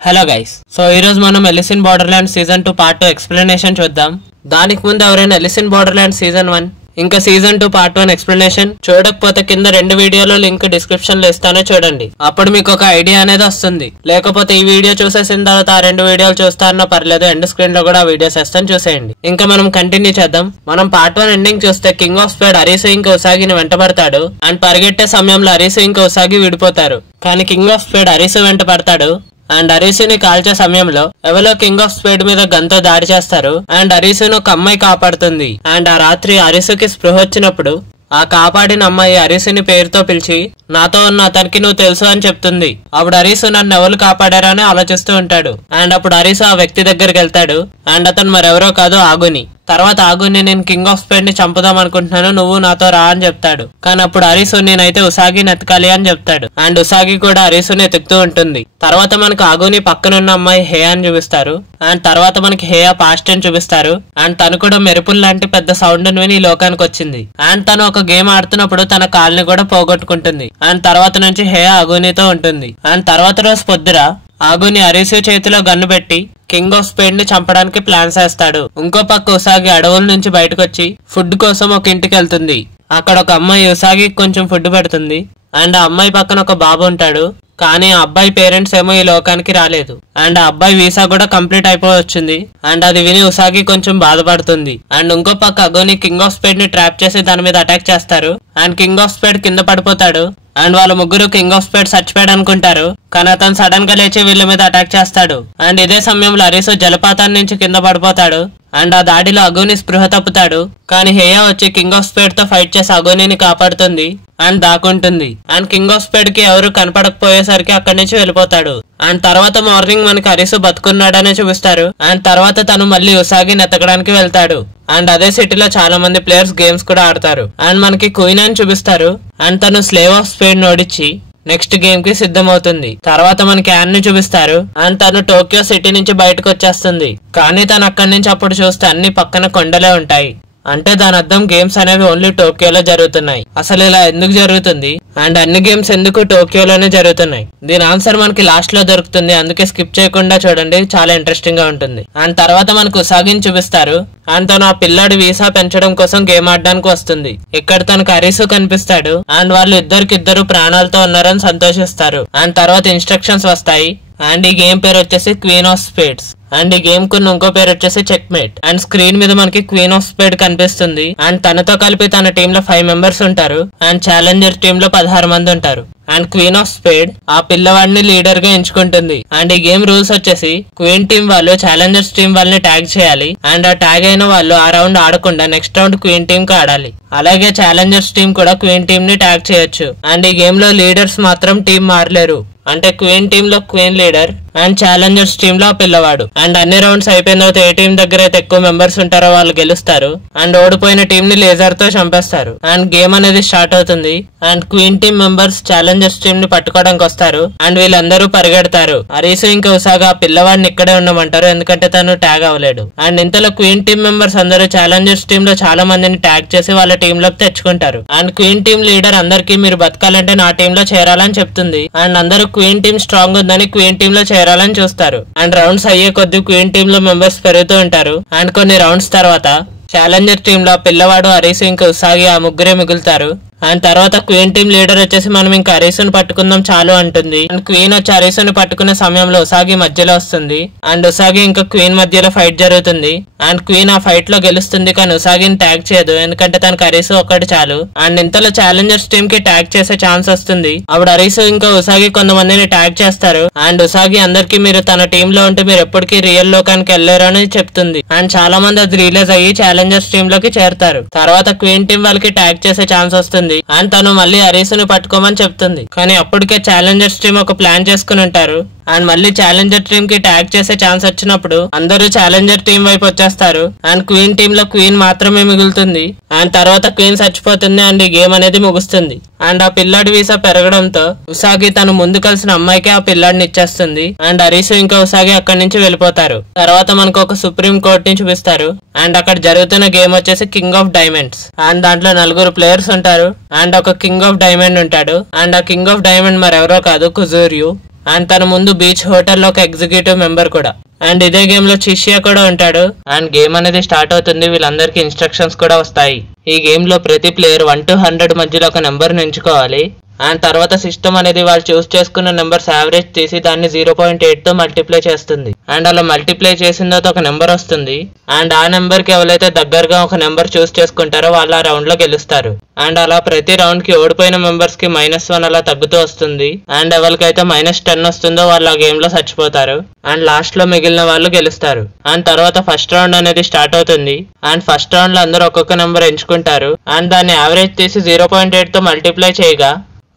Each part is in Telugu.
హలో గైస్, సో ఈ రోజు మనం Alice in Borderlands season 2 part 2 explanation చూద్దాం. దానికి ముందు ఎవరైనా ఎలిస్ ఇన్ బోర్డర్లాండ్స్ సీజన్ 1 ఇంకా సీజన్ 2 పార్ట్ 1 ఎక్స్ప్లెనేషన్ చూడకపోతే కింద రెండు వీడియోలో లింక్ డిస్క్రిప్షన్ లో ఇస్తానో చూడండి. అప్పుడు మీకు ఒక ఐడియా అనేది వస్తుంది. లేకపోతే ఈ వీడియో చూసేసిన తర్వాత ఆ రెండు వీడియోలు చూస్తారన్నా పర్లేదు, ఎండ్ స్క్రీన్ లో కూడా వీడియోస్ వేస్తాను, చూసేయండి. ఇంకా మనం కంటిన్యూ చేద్దాం. మనం పార్ట్ 1 ఎండింగ్ చూస్తే కింగ్ ఆఫ్ స్పేడ్ అరీసు ఇంకా ఉసాగిని వెంటబడతాడు అండ్ పరిగెట్టే సమయంలో అరీసు ఇంకా ఉసాగి విడిపోతారు. కానీ కింగ్ ఆఫ్ స్పేడ్ అరీసు వెంట పడతాడు అండ్ అరీసుని కాల్చే సమయంలో ఎవరో కింగ్ ఆఫ్ స్పేడ్ మీద గన్తో దాడి చేస్తారు అండ్ అరీసును ఒక అమ్మాయి కాపాడుతుంది. అండ్ ఆ రాత్రి అరీసుకి స్పృహ వచ్చినప్పుడు ఆ కాపాడిన అమ్మాయి అరీసుని పేరుతో పిలిచి నాతో ఉన్న అతనికి నువ్వు తెలుసు అని చెప్తుంది. అప్పుడు అరీసు నన్ను ఎవరు కాపాడారని ఆలోచిస్తూ ఉంటాడు. అండ్ అప్పుడు అరీసు ఆ వ్యక్తి దగ్గరికి వెళ్తాడు అండ్ అతను మరెవరో కాదు ఆగుని. తర్వాత ఆగుని నేను కింగ్ ఆఫ్ స్పేడ్ ని చంపుదాం అనుకుంటున్నాను, నువ్వు నాతో రా అని చెప్తాడు. కానీ అప్పుడు అరీసు నేనైతే ఉసాగిని ఎతకాలి అని చెప్తాడు. అండ్ ఉసాగి కూడా అరీసుని ఎతుకుతూ ఉంటుంది. తర్వాత మనకు ఆగుని పక్కనున్న అమ్మాయి హేయా అని చూపిస్తారు. అండ్ తర్వాత మనకి హేయా పాస్ట్ అని చూపిస్తారు. అండ్ తను కూడా మెరుపులు లాంటి పెద్ద సౌండ్ విని ఈ లోకానికి వచ్చింది. అండ్ తను ఒక గేమ్ ఆడుతున్నప్పుడు తన కాల్ని కూడా పోగొట్టుకుంటుంది. అండ్ తర్వాత నుంచి హేయా ఆగునితో ఉంటుంది. అండ్ తర్వాత రోజు పొద్దున ఆగుని అరీసు చేతిలో గన్ను పెట్టి కింగ్ ఆఫ్ స్పేడ్ ని చంపడానికి ప్లాన్ చేస్తాడు. ఇంకో పక్క ఉసాగి అడవుల నుంచి బయటకు వచ్చి ఫుడ్ కోసం ఒక ఇంటికి వెళ్తుంది. అక్కడ ఒక అమ్మాయి ఉసాగి కొంచెం ఫుడ్ పెడుతుంది. అండ్ ఆ అమ్మాయి పక్కన ఒక బాబు ఉంటాడు. కానీ ఆ అబ్బాయి పేరెంట్స్ ఏమో ఈ లోకానికి రాలేదు. అండ్ ఆ అబ్బాయి వీసా కూడా కంప్లీట్ అయిపోవచ్చింది. అండ్ అది విని ఉసాగి కొంచెం బాధపడుతుంది. అండ్ ఇంకో పక్క అగోని కింగ్ ఆఫ్ స్పేడ్ ని ట్రాప్ చేసి దాని మీద అటాక్ చేస్తారు. అండ్ కింగ్ ఆఫ్ స్పేడ్ కింద పడిపోతాడు. అండ్ వాళ్ళ ముగ్గురు కింగ్ ఆఫ్ స్పేడ్ చచ్చిపోయాడు అనుకుంటారు. కానీ అతను సడన్ గా లేచి వీళ్ళ మీద అటాక్ చేస్తాడు. అండ్ ఇదే సమయంలో అరీసు జలపాతం నుంచి కింద పడిపోతాడు. అండ్ ఆ దాడిలో అగోని స్పృహ తప్పుతాడు. కానీ హేయా వచ్చి కింగ్ ఆఫ్ స్పేడ్ తో ఫైట్ చేసి అగోనిని కాపాడుతుంది అండ్ దాక్కుంటుంది. అండ్ కింగ్ ఆఫ్ స్పేడ్ కి ఎవరు కనపడకపోయేసరికి అక్కడి నుంచి వెళ్ళిపోతాడు. అండ్ తర్వాత మార్నింగ్ మనకి అరీసు బతుకున్నాడనే చూపిస్తారు. అండ్ తర్వాత తను మళ్ళీ ఉసాగిని ఎతకడానికి వెళ్తాడు. అండ్ అదే సిటీలో చాలా మంది ప్లేయర్స్ గేమ్స్ కూడా ఆడతారు. అండ్ మనకి క్వీన్ అని చూపిస్తారు. అండ్ తను స్లేవ్ ఆఫ్ స్పేడ్ ఓడించి నెక్స్ట్ గేమ్ కి సిద్ధమవుతుంది. తర్వాత మనకి యాన్ ని చూపిస్తారు. అండ్ తను టోక్యో సిటీ నుంచి బయటకు వచ్చేస్తుంది. కానీ తను అక్కడి నుంచి అప్పుడు చూస్తే అన్ని పక్కన కొండలే ఉంటాయి. అంటే దాని అర్థం గేమ్స్ అనేవి ఓన్లీ టోక్యోలో జరుగుతున్నాయి. అసలు ఇలా ఎందుకు జరుగుతుంది అండ్ అన్ని గేమ్స్ ఎందుకు టోక్యోలోనే జరుగుతున్నాయి? దీని ఆన్సర్ మనకి లాస్ట్ లో దొరుకుతుంది, అందుకే స్కిప్ చేయకుండా చూడండి, చాలా ఇంట్రెస్టింగ్ గా ఉంటుంది. అండ్ తర్వాత మనకు ఉసాగిని చూపిస్తారు. అండ్ తను ఆ పిల్లాడి వీసా పెంచడం కోసం గేమ్ ఆడడానికి వస్తుంది. ఇక్కడ తనకు అరీసు కనిపిస్తాడు. అండ్ వాళ్ళు ఇద్దరు ప్రాణాలతో ఉన్నారని సంతోషిస్తారు. అండ్ తర్వాత ఇన్స్ట్రక్షన్స్ వస్తాయి. అండ్ ఈ గేమ్ పేరు వచ్చేసి క్వీన్ ఆఫ్ స్పేడ్స్. అండ్ ఈ గేమ్ కు ఇంకో పేరు వచ్చేసి చెక్ మేట్. అండ్ స్క్రీన్ మీద మనకి క్వీన్ ఆఫ్ స్పేడ్ కనిపిస్తుంది. అండ్ తనతో కలిపి తన టీమ్ లో 5 మెంబర్స్ ఉంటారు. అండ్ ఛాలెంజర్ టీమ్ లో 16 మంది ఉంటారు. అండ్ క్వీన్ ఆఫ్ స్పేడ్ ఆ పిల్లవాడిని లీడర్ గా ఎంచుకుంటుంది. అండ్ ఈ గేమ్ రూల్స్ వచ్చేసి క్వీన్ టీం వాళ్ళు ఛాలెంజర్స్ టీం వాళ్ళని ట్యాగ్ చేయాలి. అండ్ ఆ ట్యాగ్ అయిన వాళ్ళు ఆ రౌండ్ ఆడకుండా నెక్స్ట్ రౌండ్ క్వీన్ టీం కి ఆడాలి. అలాగే ఛాలెంజర్స్ టీం కూడా క్వీన్ టీం ని ట్యాగ్ చేయొచ్చు. అండ్ ఈ గేమ్ లో లీడర్స్ మాత్రం టీం మారలేరు. అంటే క్వీన్ టీమ్ లో queen leader and Challengers team లో పిల్లవాడు. అండ్ అన్ని రౌండ్స్ అయిపోయిన తర్వాత ఏ టీం దగ్గర అయితే ఎక్కువ మెంబర్స్ ఉంటారో వాళ్ళు గెలుస్తారు. అండ్ ఓడిపోయిన టీం ని లేజర్ తో చంపేస్తారు. అండ్ గేమ్ అనేది స్టార్ట్ అవుతుంది. And queen team members Challengers team ని పట్టుకోవడానికి వస్తారు. అండ్ వీళ్ళందరూ పరిగెడతారు. అరీసు ఇంకా ఉసాగా పిల్లవాడిని ఇక్కడే ఉండమంటారు, ఎందుకంటే తను ట్యాగ్ అవ్వలేడు. అండ్ ఇంతలో క్వీన్ టీమ్ మెంబర్స్ అందరూ ఛాలెంజర్స్ టీమ్ లో చాలా మందిని ట్యాగ్ చేసి వాళ్ళ టీమ్ లోకి తెచ్చుకుంటారు. అండ్ క్వీన్ టీమ్ లీడర్ అందరికి మీరు బతకాలంటే నా టీమ్ లో చేరాలని చెప్తుంది. అండ్ అందరూ క్వీన్ టీమ్ స్ట్రాంగ్ ఉందని క్వీన్ టీమ్ లో చేరాలని చూస్తారు. అండ్ రౌండ్స్ అయ్యే కొద్ది క్వీన్ టీమ్ లో మెంబర్స్ పెరుగుతూ ఉంటారు. అండ్ కొన్ని రౌండ్స్ తర్వాత ఛాలెంజర్ టీమ్ లో పిల్లవాడు అరీసు ఇంకా ఉసాగి ఆ ముగ్గురే మిగులుతారు. అండ్ తర్వాత క్వీన్ టీమ్ లీడర్ వచ్చేసి మనం ఇంకా అరీసుని పట్టుకుందాం చాలు అంటుంది. అండ్ క్వీన్ వచ్చి అరీసుని పట్టుకునే సమయంలో ఉసాగి మధ్యలో వస్తుంది. అండ్ ఉసాగి ఇంకా క్వీన్ మధ్యలో ఫైట్ జరుగుతుంది. అండ్ క్వీన్ ఆ ఫైట్ లో గెలుస్తుంది. కానీ ఉసాగిని ట్యాగ్ చేయదు, ఎందుకంటే తనకు అరీసు ఒక్కటి చాలు. అండ్ ఇంతలో ఛాలెంజర్స్ టీమ్ కి ట్యాగ్ చేసే ఛాన్స్ వస్తుంది. అప్పుడు అరీసు ఇంకా ఉసాగి కొంతమందిని ట్యాగ్ చేస్తారు. అండ్ ఉసాగి అందరికి మీరు తన టీమ్ లో ఉంటే మీరు ఎప్పటికీ రియల్ లోకానికి వెళ్లారు అని చెప్తుంది. అండ్ చాలా మంది అది రియలైజ్ అయ్యి ఛాలెంజర్స్ టీమ్ లోకి చేరతారు. తర్వాత క్వీన్ టీమ్ వాళ్ళకి ట్యాగ్ చేసే ఛాన్స్ వస్తుంది. అండ్ తను మళ్ళీ అరీసుని పట్టుకోమని చెప్తుంది. కానీ అప్పటికే ఛాలెంజర్స్ టీమ్ ఒక ప్లాన్ చేసుకుని ఉంటారు. అండ్ మళ్ళీ ఛాలెంజర్ టీమ్ కి ట్యాగ్ చేసే ఛాన్స్ వచ్చినప్పుడు అందరూ ఛాలెంజర్ టీం వైపు వచ్చేస్తారు. అండ్ క్వీన్ టీమ్ లో క్వీన్ మాత్రమే మిగులుతుంది. అండ్ తర్వాత క్వీన్ చచ్చిపోతుంది. అండ్ ఈ గేమ్ అనేది ముగుస్తుంది. అండ్ ఆ పిల్లాడి వీసా పెరగడంతో ఉసాగి తను ముందు కలిసిన అమ్మాయికి ఆ పిల్లాడిని ఇచ్చేస్తుంది. అండ్ అరీసు ఇంకా ఉసాగి అక్కడి నుంచి వెళ్ళిపోతారు. తర్వాత మనకు ఒక సుప్రీం కోర్ట్ ని చూపిస్తారు. అండ్ అక్కడ జరుగుతున్న గేమ్ వచ్చేసి కింగ్ ఆఫ్ డైమండ్స్. అండ్ దాంట్లో 4 ప్లేయర్స్ ఉంటారు. అండ్ ఒక కింగ్ ఆఫ్ డైమండ్ ఉంటాడు. అండ్ ఆ కింగ్ ఆఫ్ డైమండ్ మరెవరో కాదు, కుజూరియు. అండ్ తన ముందు బీచ్ హోటల్లో ఒక ఎగ్జిక్యూటివ్ మెంబర్ కూడా. అండ్ ఇదే గేమ్ లో చిషియా కూడా ఉంటాడు. అండ్ గేమ్ అనేది స్టార్ట్ అవుతుంది. వీళ్ళందరికీ ఇన్స్ట్రక్షన్స్ కూడా వస్తాయి. ఈ గేమ్ లో ప్రతి ప్లేయర్ 1 to 100 మధ్యలో ఒక నెంబర్ ని ఎంచుకోవాలి. అండ్ తర్వాత సిస్టమ్ అనేది వాళ్ళు చూస్ చేసుకున్న నెంబర్స్ యావరేజ్ తీసి దాన్ని 0.8 తో మల్టిప్లై చేస్తుంది. అండ్ అలా మల్టిప్లై చేసిన తర్వాత ఒక నెంబర్ వస్తుంది. అండ్ ఆ నెంబర్ కి ఎవరైతే దగ్గరగా ఒక నెంబర్ చూస్ చేసుకుంటారో వాళ్ళు ఆ రౌండ్ లో గెలుస్తారు. అండ్ అలా ప్రతి రౌండ్ కి ఓడిపోయిన మెంబర్స్ కి -1 అలా తగ్గుతూ వస్తుంది. అండ్ ఎవరికైతే -10 వస్తుందో వాళ్ళు ఆ గేమ్ లో చచ్చిపోతారు. అండ్ లాస్ట్ లో మిగిలిన వాళ్ళు గెలుస్తారు. అండ్ తర్వాత ఫస్ట్ రౌండ్ అనేది స్టార్ట్ అవుతుంది. అండ్ ఫస్ట్ రౌండ్ లో అందరూ ఒక్కొక్క నెంబర్ ఎంచుకుంటారు. అండ్ దాన్ని యావరేజ్ తీసి 0.8 తో మల్టిప్లై చేయగా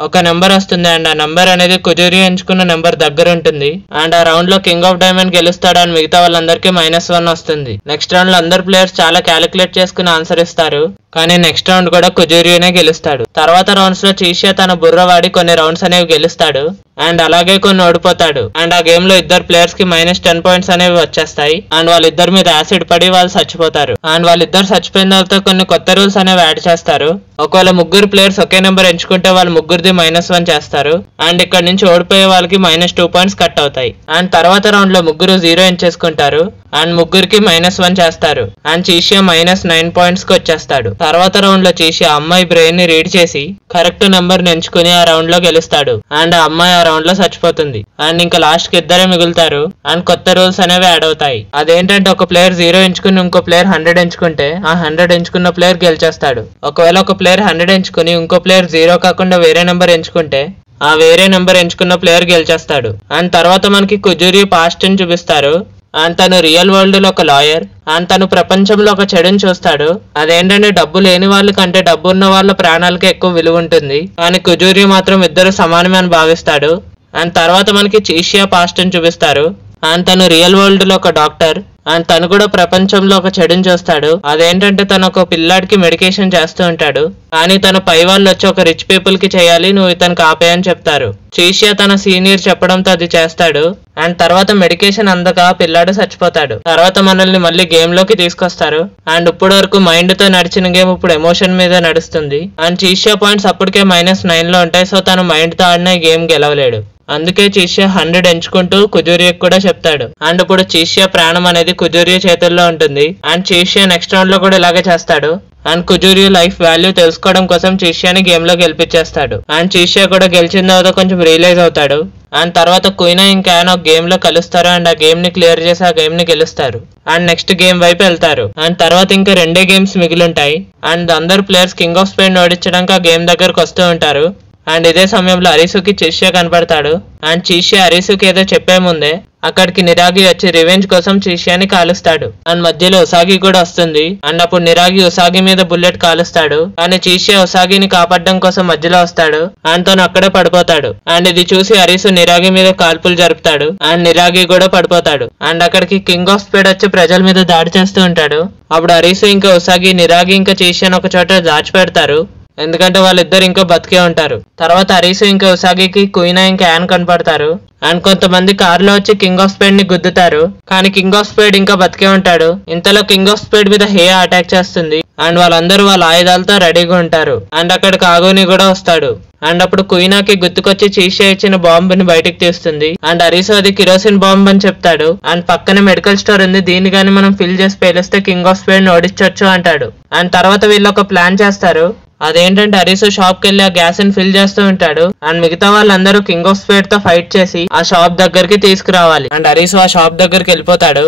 ఒక నెంబర్ వస్తుంది. అండ్ ఆ నెంబర్ అనేది కుజూరి ఎంచుకున్న నెంబర్ దగ్గర ఉంటుంది. అండ్ ఆ రౌండ్ లో కింగ్ ఆఫ్ డైమండ్ గెలుస్తాడు. అండ్ మిగతా వాళ్ళందరికీ -1 వస్తుంది. నెక్స్ట్ రౌండ్ లో అందరు ప్లేయర్స్ చాలా క్యాలిక్యులేట్ చేసుకుని ఆన్సర్ ఇస్తారు. కానీ నెక్స్ట్ రౌండ్ కూడా కుజూరినే గెలుస్తాడు. తర్వాత రౌండ్స్ లో చీషియా తన బుర్ర వాడి కొన్ని రౌండ్స్ అనేవి గెలుస్తాడు. అండ్ అలాగే కొన్ని ఓడిపోతాడు. అండ్ ఆ గేమ్ లో ఇద్దరు ప్లేయర్స్ కి -10 పాయింట్స్ అనేవి వచ్చేస్తాయి. అండ్ వాళ్ళిద్దరి మీద యాసిడ్ పడి వాళ్ళు చచ్చిపోతారు. అండ్ వాళ్ళిద్దరు చచ్చిపోయిన తర్వాత కొన్ని కొత్త రూల్స్ అనేవి యాడ్ చేస్తారు. ఒకవేళ ముగ్గురు ప్లేయర్స్ ఒకే నెంబర్ ఎంచుకుంటే వాళ్ళు ముగ్గురిది -1 చేస్తారు. అండ్ ఇక్కడ నుంచి ఓడిపోయే వాళ్ళకి -2 పాయింట్స్ కట్ అవుతాయి. అండ్ తర్వాత రౌండ్ లో ముగ్గురు 0 ఎంచేసుకుంటారు. అండ్ ముగ్గురికి -1 చేస్తారు. అండ్ చీషియా -9 పాయింట్స్ కి వచ్చేస్తాడు. తర్వాత రౌండ్ లో చీషియా అమ్మాయి బ్రెయిన్ ని రీడ్ చేసి కరెక్ట్ నెంబర్ ని ఎంచుకుని ఆ రౌండ్ లో గెలుస్తాడు. అండ్ ఆ అమ్మాయి ఆ రౌండ్ లో చచ్చిపోతుంది. అండ్ ఇంకా లాస్ట్ కి ఇద్దరే మిగులుతారు. అండ్ కొత్త రూల్స్ అనేవి యాడ్ అవుతాయి. అదేంటంటే ఒక ప్లేయర్ 0 ఎంచుకుని ఇంకో ప్లేయర్ 100 ఎంచుకుంటే ఆ 100 ఎంచుకున్న ప్లేయర్ గెలిచేస్తాడు. ఒకవేళ ఒక ప్లేయర్ 100 ఎంచుకుని ఇంకో ప్లేయర్ 0 కాకుండా వేరే నెంబర్ ఎంచుకుంటే ఆ వేరే నెంబర్ ఎంచుకున్న ప్లేయర్ గెలిచేస్తాడు. అండ్ తర్వాత మనకి కుజూరి పాస్ట్ ని చూపిస్తారు. అండ్ తను రియల్ వరల్డ్ లో ఒక లాయర్. అండ్ తను ప్రపంచంలో ఒక చెడుని చూస్తాడు. అదేంటంటే డబ్బు లేని వాళ్ళ కంటే డబ్బు ఉన్న వాళ్ళ ప్రాణాలకి ఎక్కువ విలువ ఉంటుంది. కానీ కుజూరి మాత్రం ఇద్దరు సమానమే అని భావిస్తాడు. అండ్ తర్వాత మనకి చీషియా పాస్ట్ ని చూపిస్తారు. అండ్ తను రియల్ వరల్డ్ లో ఒక డాక్టర్. అండ్ తను కూడా ప్రపంచంలో ఒక చెడుని చూస్తాడు. అదేంటంటే తను ఒక పిల్లాడికి మెడికేషన్ చేస్తూ ఉంటాడు. కానీ తన పై వాళ్ళు వచ్చి ఒక రిచ్ పీపుల్ కి చేయాలి, నువ్వు ఇతనికి ఆపేయని చెప్తారు. చీషియా తన సీనియర్ చెప్పడంతో అది చేస్తాడు. అండ్ తర్వాత మెడికేషన్ అందక పిల్లాడు చచ్చిపోతాడు. తర్వాత మనల్ని మళ్ళీ గేమ్ లోకి తీసుకొస్తారు. అండ్ ఇప్పటి వరకు మైండ్ తో నడిచిన గేమ్ ఇప్పుడు ఎమోషన్ మీద నడుస్తుంది. అండ్ చీషియా పాయింట్స్ అప్పటికే -9 లో ఉంటాయి. సో తను మైండ్ తో ఆడిన గేమ్ గెలవలేడు. అందుకే చీషియా 100 ఎంచుకుంటూ కుజూరియకు కూడా చెప్తాడు. అండ్ ఇప్పుడు చీషియా ప్రాణం అనేది కుజూరియా చేతుల్లో ఉంటుంది. అండ్ చీషియా నెక్స్ట్ రౌండ్ లో కూడా ఇలాగే చేస్తాడు. అండ్ కుజూరియా లైఫ్ వాల్యూ తెలుసుకోవడం కోసం చీషియాని గేమ్ లో గెలిపించేస్తాడు. అండ్ చీషియా కూడా గెలిచిన తర్వాత కొంచెం రియలైజ్ అవుతాడు. అండ్ తర్వాత కుయినా ఇంకా ఆయన ఒక గేమ్ లో కలుస్తారు. అండ్ ఆ గేమ్ ని క్లియర్ చేసి ఆ గేమ్ ని గెలుస్తారు. అండ్ నెక్స్ట్ గేమ్ వైపు వెళ్తారు. అండ్ తర్వాత ఇంకా 2 గేమ్స్ మిగిలింటాయి. అండ్ అందరు ప్లేయర్స్ కింగ్ ఆఫ్ స్పెయిన్ ఓడించడానికి ఆ గేమ్ దగ్గరకు వస్తూ ఉంటారు. అండ్ ఇదే సమయంలో అరిసుకి చీషియా కనపడతాడు. అండ్ చీషియా అరిసుకి ఏదో చెప్పే ముందే అక్కడికి నిరాగి వచ్చి రివెంజ్ కోసం చీషియాని కాలుస్తాడు. అండ్ మధ్యలో ఉసాగి కూడా వస్తుంది. అండ్ అప్పుడు నిరాగి ఉసాగి మీద బుల్లెట్ కాలుస్తాడు. కానీ చీషియా ఉసాగిని కాపాడడం కోసం మధ్యలో వస్తాడు. అండ్ తను అక్కడే పడిపోతాడు. అండ్ ఇది చూసి అరిసు నిరాగి మీద కాల్పులు జరుపుతాడు. అండ్ నిరాగి కూడా పడిపోతాడు. అండ్ అక్కడికి కింగ్ ఆఫ్ స్పీడ్ వచ్చి ప్రజల మీద దాడి చేస్తూ ఉంటాడు. అప్పుడు అరిసు ఇంకా ఉసాగి నిరాగి ఇంకా చీషియాని ఒక చోట దాచిపెడతారు. ఎందుకంటే వాళ్ళిద్దరు ఇంకా బతికే ఉంటారు. తర్వాత అరిసు ఇంకా ఉసాగికి కుయినా ఇంకా యాన్ కనపడతారు. అండ్ కొంతమంది కారులో వచ్చి కింగ్ ఆఫ్ స్పీడ్ ని గుద్దుతారు. కానీ కింగ్ ఆఫ్ స్పీడ్ ఇంకా బతికే ఉంటాడు. ఇంతలో కింగ్ ఆఫ్ స్పీడ్ మీద హేయా అటాక్ చేస్తుంది. అండ్ వాళ్ళందరూ వాళ్ళ ఆయుధాలతో రెడీగా ఉంటారు. అండ్ అక్కడికి ఆగోని కూడా వస్తాడు. అండ్ అప్పుడు కుయినాకి గుర్తుకొచ్చి చీషియా ఇచ్చిన బాంబుని బయటకు తీస్తుంది. అండ్ అరిసు అది కిరోసిన్ బాంబ్ అని చెప్తాడు. అండ్ పక్కనే మెడికల్ స్టోర్ ఉంది, దీన్ని కానీ మనం ఫిల్ చేసి పేలిస్తే కింగ్ ఆఫ్ స్పీడ్ ని ఓడించొచ్చు అంటాడు. అండ్ తర్వాత వీళ్ళు ఒక ప్లాన్ చేస్తారు. అదేంటంటే అరిసు షాప్ కి వెళ్ళి ఆ గ్యాస్ ని ఫిల్ చేస్తూ ఉంటాడు. అండ్ మిగతా వాళ్ళందరూ కింగ్ ఆఫ్ స్పీడ్ తో ఫైట్ చేసి ఆ షాప్ దగ్గరికి తీసుకురావాలి. అండ్ అరిసు ఆ షాప్ దగ్గరికి వెళ్ళిపోతాడు.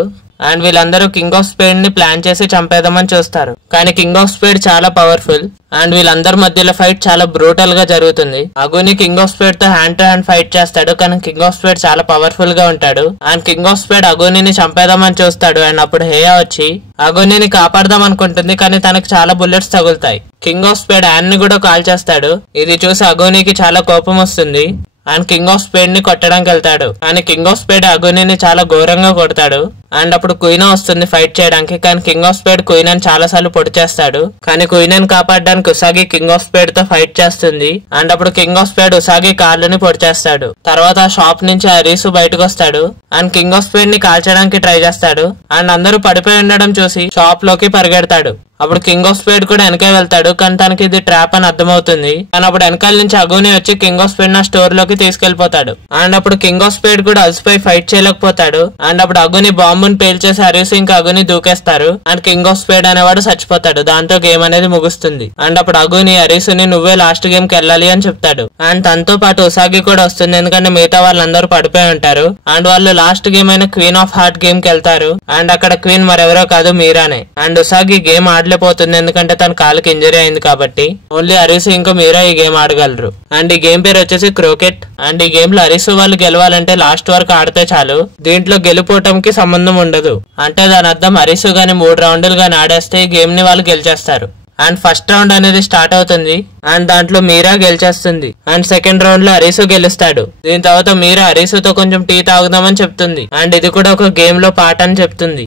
అండ్ వీళ్ళందరూ కింగ్ ఆఫ్ స్పీడ్ ని ప్లాన్ చేసి చంపేద్దామని చూస్తారు. కానీ కింగ్ ఆఫ్ స్పీడ్ చాలా పవర్ఫుల్. అండ్ వీళ్ళందరి మధ్యలో ఫైట్ చాలా బ్రూటల్ గా జరుగుతుంది. అగుని కింగ్ ఆఫ్ స్పీడ్ తో హ్యాండ్ టు హ్యాండ్ ఫైట్ చేస్తాడు. కానీ కింగ్ ఆఫ్ స్పీడ్ చాలా పవర్ఫుల్ గా ఉంటాడు. అండ్ కింగ్ ఆఫ్ స్పీడ్ అగునిని చంపేద్దామని చూస్తాడు. అండ్ అప్పుడు హేయా వచ్చి అగునిని కాపాడదాం అనుకుంటుంది. కానీ తనకు చాలా బుల్లెట్స్ తగులుతాయి. కింగ్ ఆఫ్ స్పీడ్ యాన్ ని కూడా కాల్ చేస్తాడు. ఇది చూసి అగునికి చాలా కోపం వస్తుంది. అండ్ కింగ్ ఆఫ్ స్పీడ్ ని కొట్టడానికి వెళ్తాడు. కానీ కింగ్ ఆఫ్ స్పీడ్ అగునిని చాలా ఘోరంగా కొడతాడు. అండ్ అప్పుడు క్వీన్ వస్తుంది ఫైట్ చేయడానికి. కానీ కింగ్ ఆఫ్ స్పేడ్ క్వీన్ అని చాలా సార్లు పొడి చేస్తాడు. కానీ క్వీన్ అని కాపాడడానికి ఉసాగి కింగ్ ఆఫ్ స్పేడ్ తో ఫైట్ చేస్తుంది. అండ్ అప్పుడు కింగ్ ఆఫ్ స్పేడ్ ఉసాగి కాళ్ళని పొడి చేస్తాడు. తర్వాత ఆ షాప్ నుంచి అరీసు బయటకు వస్తాడు అండ్ కింగ్ ఆఫ్ స్పేడ్ ని కాల్చడానికి ట్రై చేస్తాడు. అండ్ అందరూ పడిపోయి ఉండడం చూసి షాప్ లోకి పరిగెడతాడు. అప్పుడు కింగ్ ఆఫ్ స్పేడ్ కూడా వెనకే వెళ్తాడు. కానీ తనకి ఇది ట్రాప్ అని అర్థమవుతుంది. కానీ అప్పుడు వెనకాల నుంచి అగోని వచ్చి కింగ్ ఆఫ్ స్పేడ్ నా స్టోర్ లోకి తీసుకెళ్లిపోతాడు. అండ్ అప్పుడు కింగ్ ఆఫ్ స్పేడ్ కూడా అలసిపోయి ఫైట్ చేయలేకపోతాడు. అండ్ అప్పుడు అగోని బాంబుని పేల్చేసి అరీసు ఇంకా అగోని దూకేస్తారు. అండ్ కింగ్ ఆఫ్ స్పేడ్ అనేవాడు చచ్చిపోతాడు. దాంతో గేమ్ అనేది ముగుస్తుంది. అండ్ అప్పుడు అగోని అరీసుని నువ్వే లాస్ట్ గేమ్ కి వెళ్ళాలి అని చెప్తాడు. అండ్ తనతో పాటు ఉసాగి కూడా వస్తుంది. ఎందుకంటే మిగతా వాళ్ళందరూ పడిపోయి ఉంటారు. అండ్ వాళ్ళు లాస్ట్ గేమ్ అయిన క్వీన్ ఆఫ్ హార్ట్ గేమ్ కి వెళ్తారు. అండ్ అక్కడ క్వీన్ మరెవరో కాదు మీరానే. అండ్ ఉసాగి గేమ్ ఆడలేకపోతుంది ఎందుకంటే తన కాలుకి ఇంజరీ అయింది కాబట్టి. ఓన్లీ అరీసు ఇంకా మీరా ఈ గేమ్ ఆడగలరు. అండ్ ఈ గేమ్ పేరు వచ్చేసి క్రోకెట్. అండ్ ఈ గేమ్ లో అరీసు వాళ్ళు గెలవాలంటే లాస్ట్ వరకు ఆడితే చాలు. దీంట్లో గెలుపోవటంకి సంబంధం ఉండదు. అంటే దాని అర్థం అరీసు గాని 3 రౌండ్లు గాని ఆడేస్తే ఈ గేమ్ ని వాళ్ళు గెలిచేస్తారు. అండ్ ఫస్ట్ రౌండ్ అనేది స్టార్ట్ అవుతుంది. అండ్ దాంట్లో మీరా గెలిచేస్తుంది. అండ్ సెకండ్ రౌండ్ లో అరీసు గెలుస్తాడు. దీని తర్వాత మీరా అరీసుతో కొంచెం టీ తాగుదామని చెప్తుంది. అండ్ ఇది కూడా ఒక గేమ్ లో పార్ట్ అని చెప్తుంది.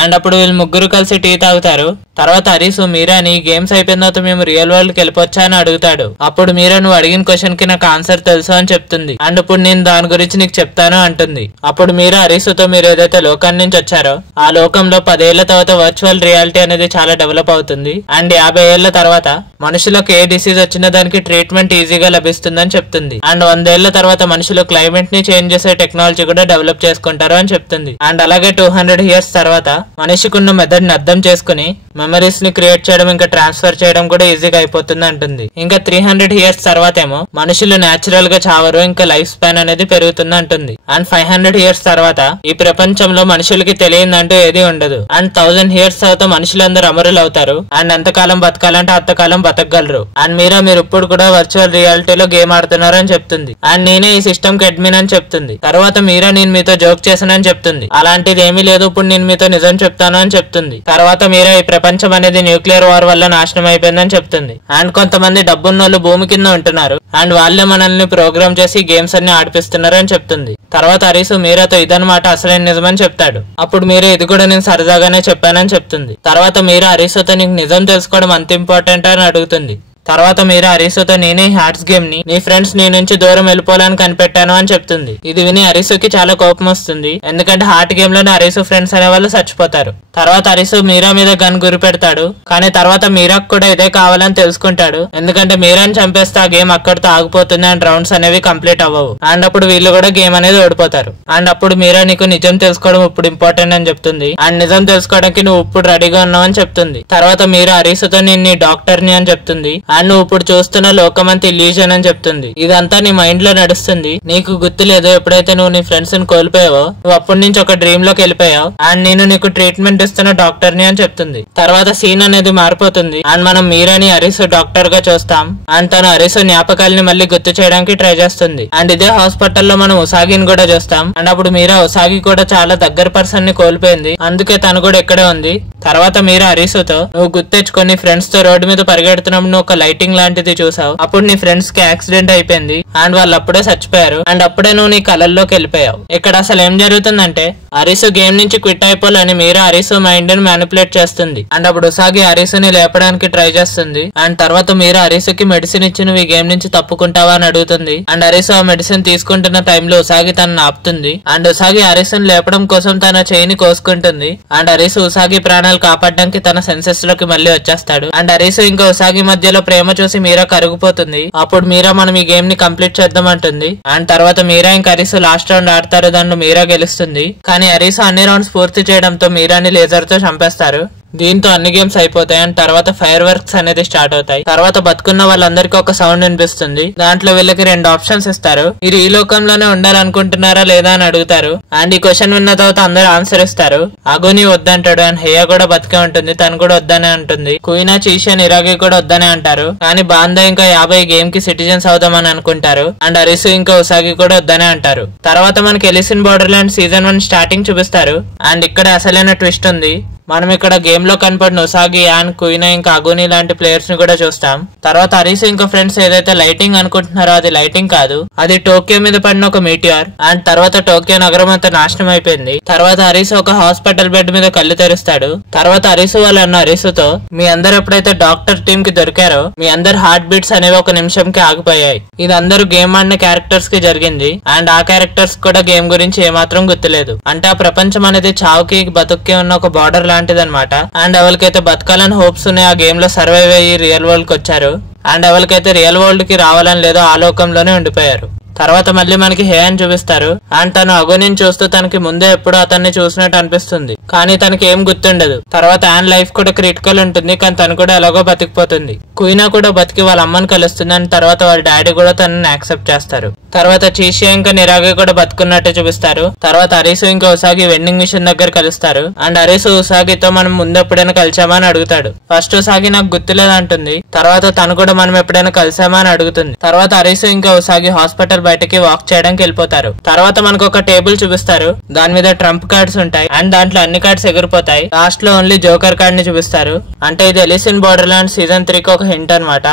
అండ్ అప్పుడు వీళ్ళు ముగ్గురు కలిసి టీ తాగుతారు. తర్వాత అరీసు మీరాని గేమ్స్ అయిపోయిన తర్వాత మేము రియల్ వరల్డ్ కి వెళ్ళిపోవచ్చా అని అడుగుతాడు. అప్పుడు మీరా నువ్వు అడిగిన క్వశ్చన్ కి నాకు ఆన్సర్ తెలుసు అని చెప్తుంది. అండ్ ఇప్పుడు నేను దాని గురించి నీకు చెప్తాను అంటుంది. అప్పుడు మీరా అరీసుతో మీరు ఏదైతే లోకాన్ని నుంచి వచ్చారో ఆ లోకంలో 10 ఏళ్ల తర్వాత వర్చువల్ రియాలిటీ అనేది చాలా డెవలప్ అవుతుంది. అండ్ 50 ఏళ్ల తర్వాత మనుషులకు ఏ డిసీజ్ వచ్చినా దానికి ట్రీట్మెంట్ ఈజీగా లభిస్తుందని చెప్తుంది. అండ్ 100 ఏళ్ల తర్వాత మనుషులు క్లైమేట్ ని చేంజ్ చేసే టెక్నాలజీ కూడా డెవలప్ చేసుకుంటారు అని చెప్తుంది. అండ్ అలాగే 200 ఇయర్స్ తర్వాత మనిషికున్న మెథడ్ ని అర్థం చేసుకుని మెమరీస్ ని క్రియేట్ చేయడం ఇంకా ట్రాన్స్ఫర్ చేయడం కూడా ఈజీగా అయిపోతుంది అంటుంది. ఇంకా 300 ఇయర్స్ తర్వాత ఏమో మనుషులు నేచురల్ గా చావరు, ఇంకా లైఫ్ స్పాన్ అనేది పెరుగుతుంది అంటుంది. అండ్ 500 ఇయర్స్ తర్వాత ఈ ప్రపంచంలో మనుషులకి తెలియదంటూ ఏది ఉండదు. అండ్ 1000 ఇయర్స్ తర్వాత మనుషులందరూ అమరులు అవుతారు. అండ్ ఎంతకాలం బతకాలంటే అంతకాలం బతకగలరు. అండ్ మీరు ఇప్పుడు కూడా వర్చువల్ రియాలిటీలో గేమ్ ఆడుతున్నారు అని చెప్తుంది. అండ్ నేనే ఈ సిస్టమ్ కి అడ్మిన్ అని చెప్తుంది. తర్వాత మీరా నేను మీతో జోక్ చేశానని చెప్తుంది. అలాంటిది ఏమీ లేదు, ఇప్పుడు నేను మీతో నిజం చెప్తాను అని చెప్తుంది. తర్వాత మీరా ఈ ప్రపంచం అనేది న్యూక్లియర్ వార్ వల్ల నాశనం అయిపోయిందని చెప్తుంది. అండ్ కొంతమంది డబ్బున్నోళ్ళు భూమి కింద ఉంటున్నారు. అండ్ వాళ్ళే మనల్ని ప్రోగ్రామ్ చేసి గేమ్స్ అన్ని ఆడిపిస్తున్నారు అని చెప్తుంది. తర్వాత అరీసు మీరాతో ఇదన్నమాట అసలైన నిజమని చెప్తాడు. అప్పుడు మీరా ఇది కూడా నేను సరదాగానే చెప్పానని చెప్తుంది. తర్వాత మీరా అరీసుతో నీకు నిజం తెలుసుకోవడం అంత ఇంపార్టెంట్ అని అడుగుతుంది. తర్వాత మీరా అరీసుతో నేనే హార్ట్స్ గేమ్ ని నీ ఫ్రెండ్స్ నీ నుంచి దూరం వెళ్ళిపోవాలని కనిపెట్టాను అని చెప్తుంది. ఇది విని అరీసుకి చాలా కోపం వస్తుంది. ఎందుకంటే హార్ట్ గేమ్ లోనే అరీసు ఫ్రెండ్స్ అనే వాళ్ళు చచ్చిపోతారు. తర్వాత అరీసు మీరా మీద గన్ గురి పెడతాడు. కానీ తర్వాత మీరాకు కూడా ఇదే కావాలని తెలుసుకుంటాడు. ఎందుకంటే మీరాని చంపేస్తే ఆ గేమ్ అక్కడితో ఆగిపోతుంది అండ్ రౌండ్స్ అనేవి కంప్లీట్ అవ్వవు. అండ్ అప్పుడు వీళ్ళు కూడా గేమ్ అనేది ఓడిపోతారు. అండ్ అప్పుడు మీరా నీకు నిజం తెలుసుకోవడం ఇప్పుడు ఇంపార్టెంట్ అని చెప్తుంది. అండ్ నిజం తెలుసుకోవడానికి నువ్వు ఇప్పుడు రెడీగా ఉన్నావు అని చెప్తుంది. తర్వాత మీరా అరీసుతో నేను నీ డాక్టర్ ని అని చెప్తుంది. అండ్ నువ్వు ఇప్పుడు చూస్తున్న లోకమంతా ఇల్యూజన్ అని చెప్తుంది. ఇదంతా నీ మైండ్ లో నడుస్తుంది. నీకు గుర్తు లేదు, ఎప్పుడైతే నువ్వు నీ ఫ్రెండ్స్ ని కోల్పోయావో నువ్వు అప్పటి నుంచి ఒక డ్రీమ్ లోకి వెళ్ళిపోయావు. అండ్ నేను నీకు ట్రీట్మెంట్ ఇస్తున్న డాక్టర్ ని అని చెప్తుంది. తర్వాత సీన్ అనేది మారిపోతుంది. అండ్ మనం మీరాని అరీసు డాక్టర్ గా చూస్తాం. అండ్ తను అరీసు జ్ఞాపకాలని మళ్ళీ గుర్తు చేయడానికి ట్రై చేస్తుంది. అండ్ ఇదే హాస్పిటల్లో మనం ఉసాగిని కూడా చూస్తాం. అండ్ అప్పుడు మీరా ఉసాగి కూడా చాలా దగ్గర పర్సన్ ని కోల్పోయింది. అందుకే తను కూడా ఇక్కడే ఉంది. తర్వాత మీరా అరీసుతో నువ్వు గుర్తు తెచ్చుకొని ఫ్రెండ్స్ తో రోడ్డు మీద పరిగెడుతున్నప్పుడు నువ్వు ఒక లైటింగ్ లాంటిది చూసావు. అప్పుడు నీ ఫ్రెండ్స్ కి యాక్సిడెంట్ అయిపోయింది అండ్ వాళ్ళు అప్పుడే చచ్చిపోయారు. అండ్ అప్పుడే నువ్వు నీ కలల్లోకి వెళ్ళిపోయావు. ఇక్కడ అసలు ఏం జరుగుతుందంటే అరీసు గేమ్ నుంచి క్విట్ అయిపోవాలని మీరా అరీసు మైండ్ ని మ్యానిపులేట్ చేస్తుంది. అండ్ అప్పుడు ఉసాగి అరీసుని లేపడానికి ట్రై చేస్తుంది. అండ్ తర్వాత మీరా అరీసుకి మెడిసిన్ ఇచ్చి నువ్వు ఈ గేమ్ నుంచి తప్పుకుంటావా అని అడుగుతుంది. అండ్ అరీసు ఆ మెడిసిన్ తీసుకుంటున్న టైంలో ఉసాగి తనని ఆపుతుంది. అండ్ ఉసాగి అరీసుని లేపడం కోసం తన చేయిని కోసుకుంటుంది. అండ్ అరీసు ఉసాగి ప్రాణాలు కాపాడడానికి తన సెన్సెస్ లోకి మళ్ళీ వచ్చేస్తాడు. అండ్ అరీసు ఇంకా ఉసాగి మధ్యలో ప్రేమ చూసి మీరా కరుగుపోతుంది. అప్పుడు మీరా మనం ఈ గేమ్ ని కంప్లీట్ చేద్దాం అంటుంది. అండ్ తర్వాత మీరా ఇంకా అరీసు లాస్ట్ రౌండ్ ఆడతారు. దాంట్లో మీరా గెలుస్తుంది. కానీ అరీసు అన్ని రౌండ్స్ పూర్తి చేయడంతో మీరాని లేజర్ తో చంపేస్తారు. దీంతో అన్ని గేమ్స్ అయిపోతాయి. అండ్ తర్వాత ఫైర్ వర్క్స్ అనేది స్టార్ట్ అవుతాయి. తర్వాత బతుకున్న వాళ్ళందరికీ ఒక సౌండ్ వినిపిస్తుంది. దాంట్లో వీళ్ళకి 2 ఆప్షన్స్ ఇస్తారు. మీరు ఈ లోకంలోనే ఉండాలనుకుంటున్నారా లేదా అని అడుగుతారు. అండ్ ఈ క్వశ్చన్ విన్న తర్వాత అందరూ ఆన్సర్ ఇస్తారు. అగుని వద్దంటాడు. అండ్ హేయా కూడా బతికే ఉంటుంది, తను కూడా వద్దనే అంటుంది. కుయినా, చీషియన్, ఇరాగి కూడా వద్దనే అంటారు. కానీ బాందా ఇంకా 50 గేమ్ కి సిటిజన్స్ అవుదామని అనుకుంటారు. అండ్ అరీసు ఇంకా ఉసాగి కూడా వద్దనే అంటారు. తర్వాత మనకి ఎలిసిన్ బోర్డర్లాండ్ సీజన్ 1 స్టార్టింగ్ చూపిస్తారు. అండ్ ఇక్కడ అసలైన ట్విస్ట్ ఉంది. మనం ఇక్కడ గేమ్ లో కనపడిన ఉసాగి, యాన్, కుయినా ఇంకా అగుని లాంటి ప్లేయర్స్ ని కూడా చూస్తాం. తర్వాత అరీసు ఇంకా ఫ్రెండ్స్ ఏదైతే లైటింగ్ అనుకుంటున్నారో అది లైటింగ్ కాదు, అది టోక్యో మీద పడిన ఒక మీటియార్. అండ్ తర్వాత టోక్యో నగరం అంతా నాశనం అయిపోయింది. తర్వాత అరీసు ఒక హాస్పిటల్ బెడ్ మీద కళ్ళు తెరుస్తాడు. తర్వాత అరీసు వాళ్ళు అన్న అరీసుతో, మీ అందరు ఎప్పుడైతే డాక్టర్ టీమ్ కి దొరికారో మీ అందరు హార్ట్ బీట్స్ అనేవి ఒక నిమిషంకి ఆగిపోయాయి. ఇది అందరూ గేమ్ ఆడిన క్యారెక్టర్స్ కి జరిగింది. అండ్ ఆ క్యారెక్టర్స్ కూడా గేమ్ గురించి ఏమాత్రం గుర్తులేదు. అంటే ఆ ప్రపంచం అనేది చావుకి బతుక్కి ఉన్న ఒక బార్డర్ లాంటిది అనమాట. అండ్ ఎవరికైతే బతకాలని హోప్స్ ఉన్నాయి ఆ గేమ్ లో సర్వైవ్ అయ్యి రియల్ వరల్డ్ కి వచ్చారు. అండ్ ఎవరికైతే రియల్ వరల్డ్ కి రావాలని లేదో ఆ లోకంలోనే ఉండిపోయారు. తర్వాత మళ్ళీ మనకి హే అని చూపిస్తారు. అండ్ తను అగునిని చూస్తూ తనకి ముందే ఎప్పుడో అతన్ని చూసినట్టు అనిపిస్తుంది, కానీ తనకి ఏం గుర్తుండదు. తర్వాత యాన్ లైఫ్ కూడా క్రిటికల్ ఉంటుంది, కానీ తను కూడా ఎలాగో బతికిపోతుంది. కుయినా కూడా బతికి వాళ్ళ అమ్మని కలుస్తుంది. అండ్ తర్వాత వాళ్ళ డాడీ కూడా తనని యాక్సెప్ట్ చేస్తారు. తర్వాత చీషియా ఇంకా నిరాగి కూడా బతుకున్నట్టు చూపిస్తారు. తర్వాత అరీసు ఇంకా ఉసాగి వెండింగ్ మిషన్ దగ్గర కలుస్తారు. అండ్ అరీసు ఉసాగితో మనం ముందు ఎప్పుడైనా కలిసామా అని అడుగుతాడు. ఫస్ట్ ఉసాగి నాకు గుర్తులేదు అంటుంది. తర్వాత తను కూడా మనం ఎప్పుడైనా కలిసామా అని అడుగుతుంది. తర్వాత అరీసు ఇంకా ఉసాగి హాస్పిటల్ బయటకి వాక్ చేయడానికి వెళ్ళిపోతారు. తర్వాత మనకు ఒక టేబుల్ చూపిస్తారు, దాని మీద ట్రంప్ కార్డ్స్ ఉంటాయి. అండ్ దాంట్లో అన్ని కార్డ్స్ ఎగిరిపోతాయి. లాస్ట్ లో ఓన్లీ జోకర్ కార్డ్ ని చూపిస్తారు. అంటే ఇది ఎలిస్ ఇన్ బోర్డర్లాండ్ సీజన్ 3 కి ఒక హింట్ అనమాట.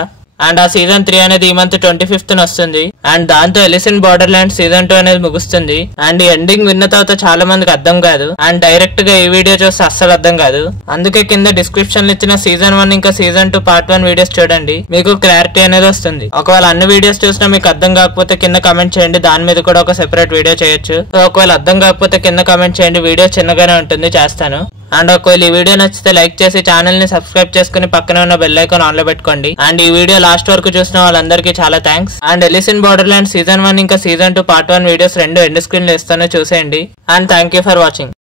అండ్ ఆ సీజన్ 3 అనేది ఈ మంత్ 25th వస్తుంది. అండ్ దాంతో ఎలిస్ ఇన్ బోర్డర్లాండ్ సీజన్ 2 అనేది ముగుస్తుంది. అండ్ ఎండింగ్ విన్న తర్వాత చాలా మందికి అర్థం కాదు. అండ్ డైరెక్ట్ గా ఈ వీడియో చూస్తే అస్సలు అర్థం కాదు. అందుకే కింద డిస్క్రిప్షన్ లో ఇచ్చిన సీజన్ 1 ఇంకా సీజన్ 2 పార్ట్ 1 వీడియోస్ చూడండి, మీకు క్లారిటీ అనేది వస్తుంది. ఒకవేళ అన్ని వీడియోస్ చూసినా మీకు అర్థం కాకపోతే కింద కమెంట్ చేయండి, దాని మీద కూడా ఒక సెపరేట్ వీడియో చేయొచ్చు. ఒకవేళ అర్థం కాకపోతే కింద కమెంట్ చేయండి, వీడియో చిన్నగానే ఉంటుంది, చేస్తాను. అండ్ ఒకవేళ ఈ వీడియో నచ్చితే లైక్ చేసి ఛానల్ ని సబ్స్క్రైబ్ చేసుకుని పక్కనే ఉన్న బెల్ ఐకాన్ ఆన్ లో పెట్టుకోండి. అండ్ ఈ వీడియో లాస్ట్ వరకు చూసిన వాళ్ళందరికీ చాలా thanks. And Alice in Borderland season 1 ఇంకా సీజన్ 2 పార్ట్ 1 వీడియోస్ రెండు ఎండ్ స్క్రీన్ లో ఇస్తాను, చూసేయండి. And thank you for watching.